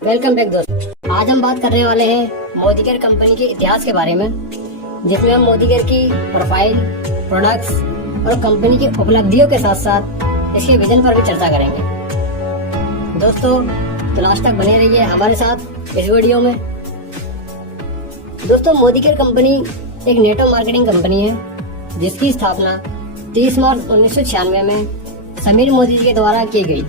Welcome back दोस्तों। आज हम बात करने वाले हैं मोदी केयर कंपनी के इतिहास के बारे में, जिसमें हम मोदी केयर की प्रोफाइल, प्रोडक्ट्स और कंपनी की उपलब्धियों के साथ साथ इसके विजन पर भी चर्चा करेंगे। दोस्तों तो लास्ट तक बने रहिए हमारे साथ इस वीडियो में। दोस्तों मोदी केयर कंपनी एक नेटवर्क मार्केटिंग कंपनी है जिसकी स्थापना 30 मार्च 1996 में समीर मोदी जी के द्वारा की गई।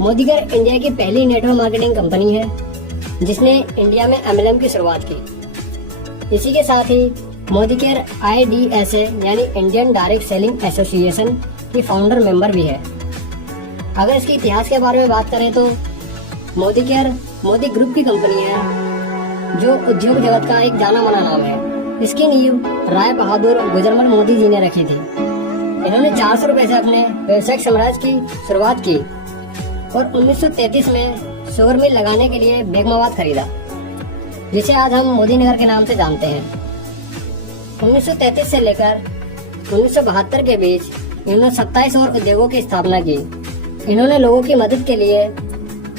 मोदी केयर इंडिया की पहली नेटवर्क मार्केटिंग कंपनी है जिसने इंडिया में एमएलएम की शुरुआत की। इसी के साथ ही मोदी केयर IDSA यानी इंडियन डायरेक्ट सेलिंग एसोसिएशन की फाउंडर मेंबर भी है। अगर इसके इतिहास के बारे में बात करें तो मोदी केयर मोदी ग्रुप की कंपनी है जो उद्योग जगत का एक जाना माना नाम है। इसकी नींव राय बहादुर गुजरमल मोदी जी ने रखी थी। इन्होंने 400 रुपए से अपने व्यवसायिक साम्राज्य की शुरुआत की और 1933 में शुगर मिल लगाने के लिए बेगमाबाद खरीदा, जिसे आज हम मोदी नगर के नाम से जानते हैं। 1933 से लेकर 1972 के बीच इन्होंने 27 और उद्योगों की स्थापना की। इन्होंने लोगों की मदद के लिए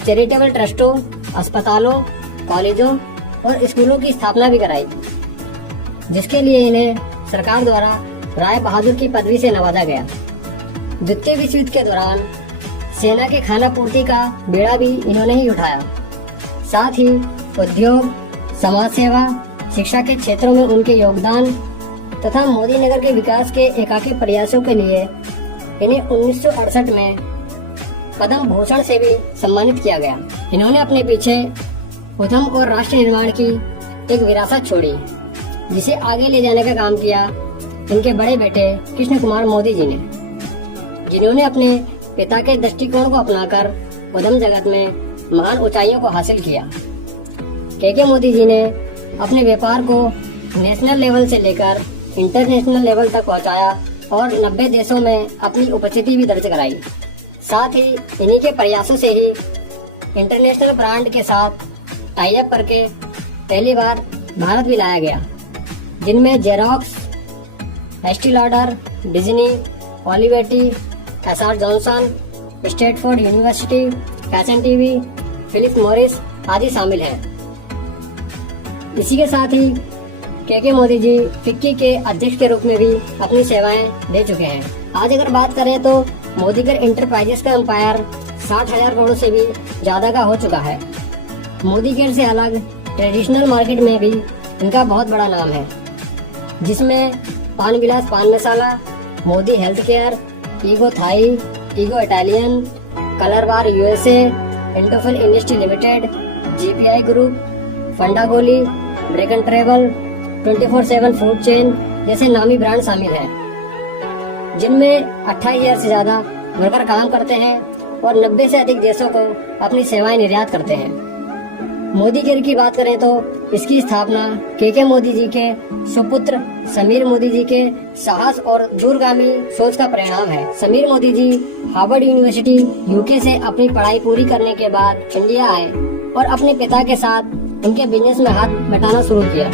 चैरिटेबल ट्रस्टों, अस्पतालों, कॉलेजों और स्कूलों की स्थापना भी कराई, जिसके लिए इन्हें सरकार द्वारा राय बहादुर की पदवी से नवाजा गया। द्वितीय विश्व युद्ध के दौरान सेना के खाना पूर्ति का बेड़ा भी इन्होंने ही उठाया। साथ ही उद्योग, समाज सेवा, शिक्षा के क्षेत्रों में उनके योगदान तथा मोदी नगर के विकास के एकाकी प्रयासों के लिए इन्हें 1968 में पद्म भूषण से भी सम्मानित किया गया। इन्होंने अपने पीछे उद्यम और राष्ट्र निर्माण की एक विरासत छोड़ी, जिसे आगे ले जाने का काम किया इनके बड़े बेटे कृष्ण कुमार मोदी जी ने, जिन्होंने अपने पिता के दृष्टिकोण को अपनाकर उद्यम जगत में महान ऊंचाइयों को हासिल किया। के मोदी जी ने अपने व्यापार को नेशनल लेवल से लेकर इंटरनेशनल लेवल तक पहुंचाया और 90 देशों में अपनी उपस्थिति भी दर्ज कराई। साथ ही इन्हीं के प्रयासों से ही इंटरनेशनल ब्रांड के साथ टाई अप करके पहली बार भारत भी लाया गया, जिनमें Xerox, Estee Lauder, Disney, Olivetti, SR Johnson, Stanford university, fashion TV, Philip Morris आदि शामिल हैं। इसी के साथ ही के मोदी जी फिक्की के अध्यक्ष के रूप में भी अपनी सेवाएं दे चुके हैं। आज अगर बात करें तो मोदी केयर इंटरप्राइजेस का एम्पायर 60,000 करोड़ से भी ज्यादा का हो चुका है। मोदी केयर से अलग ट्रेडिशनल मार्केट में भी इनका बहुत बड़ा नाम है, जिसमें Pan Vilas Pan Masala, Modi Health Care, Ego Thai, Ego Italian, Colorbar USA, Indofil Industry Limited, GPI group, Funda Goli, Break and Travel, 24/7 food chain जैसे नामी ब्रांड शामिल हैं, जिनमें 28,000 से ज्यादा वर्कर काम करते हैं और 90 से अधिक देशों को अपनी सेवाएं निर्यात करते हैं। मोदी केयर की बात करें तो इसकी स्थापना के मोदी जी के सुपुत्र समीर मोदी जी के साहस और दूरगामी सोच का परिणाम है। Sameer Modi ji Harvard university UK से अपनी पढ़ाई पूरी करने के बाद इंडिया आए और अपने पिता के साथ उनके बिजनेस में हाथ बटाना शुरू किया।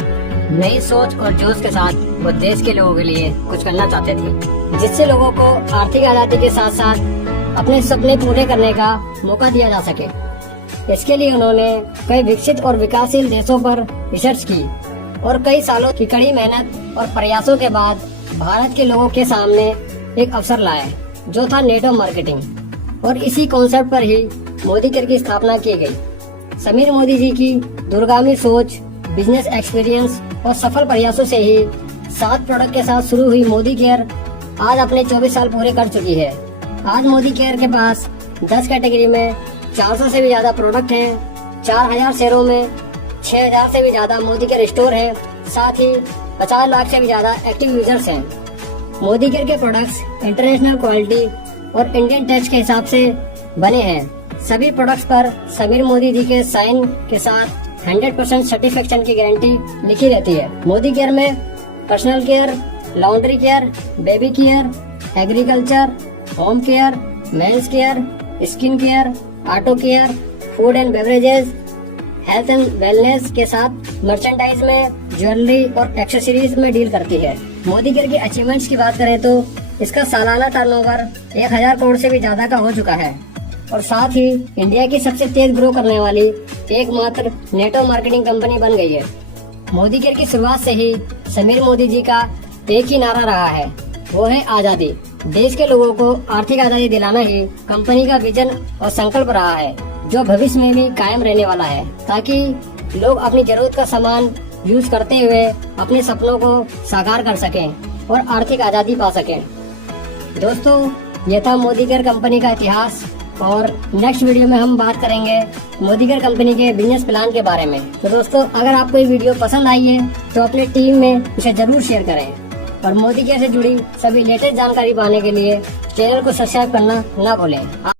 नई सोच और जोश के साथ वो देश के लोगों के लिए कुछ करना चाहते थे, जिससे लोगों को आर्थिक आजादी के साथ साथ अपने सपने पूरे करने का मौका दिया जा सके। इसके लिए उन्होंने कई विकसित और विकासशील देशों पर रिसर्च की और कई सालों की कड़ी मेहनत और प्रयासों के बाद भारत के लोगों के सामने एक अवसर लाया, जो था नेटवर्क मार्केटिंग। और इसी कॉन्सेप्ट पर ही मोदी केयर की स्थापना की गई। समीर मोदी जी की दूरगामी सोच, बिजनेस एक्सपीरियंस और सफल प्रयासों से ही 7 प्रोडक्ट के साथ शुरू हुई मोदी केयर आज अपने 24 साल पूरे कर चुकी है। आज मोदी केयर के पास 10 कैटेगरी में 400 से भी ज्यादा प्रोडक्ट हैं, 4,000 शहरों में 6,000 से भी ज्यादा मोदी केयर स्टोर हैं, साथ ही 50 लाख से भी ज्यादा एक्टिव यूजर्स हैं। मोदी केयर के प्रोडक्ट्स इंटरनेशनल क्वालिटी और इंडियन टच के हिसाब से बने हैं। सभी प्रोडक्ट्स पर समीर मोदी जी के साइन के साथ 100% सर्टिफिकेशन की गारंटी लिखी रहती है। मोदी केयर में personal care, laundry care, baby care, agriculture, home care, men's care, skin care, auto care, food and beverages, health and wellness के साथ मर्चेंडाइज में, ज्वेलरी और एक्सेसरीज में डील करती है। मोदी केयर की अचीवमेंट्स की बात करें तो इसका सालाना टर्नओवर 1,000 करोड़ से भी ज्यादा का हो चुका है। और साथ ही इंडिया की सबसे तेज ग्रो करने वाली एकमात्र नेटवर्क मार्केटिंग कंपनी बन गई है। मोदी केयर की शुरुआत से ही समीर मोदी जी का एक ही नारा रहा है, वो है आजादी। देश के लोगों को आर्थिक आजादी दिलाना ही कंपनी का विजन और संकल्प रहा है, जो भविष्य में भी कायम रहने वाला है, ताकि लोग अपनी जरूरत का सामान यूज करते हुए अपने सपनों को साकार कर सकें और आर्थिक आजादी पा सकें। दोस्तों, यह था मोदी केयर कंपनी का इतिहास और नेक्स्ट वीडियो में हम बात करेंगे मोदी केयर कंपनी के बिजनेस प्लान के बारे में। तो दोस्तों, अगर आपको ये वीडियो पसंद आई है तो अपनी टीम में इसे जरूर शेयर करें और मोदी केयर से जुड़ी सभी लेटेस्ट जानकारी पाने के लिए चैनल को सब्सक्राइब करना ना भूलें।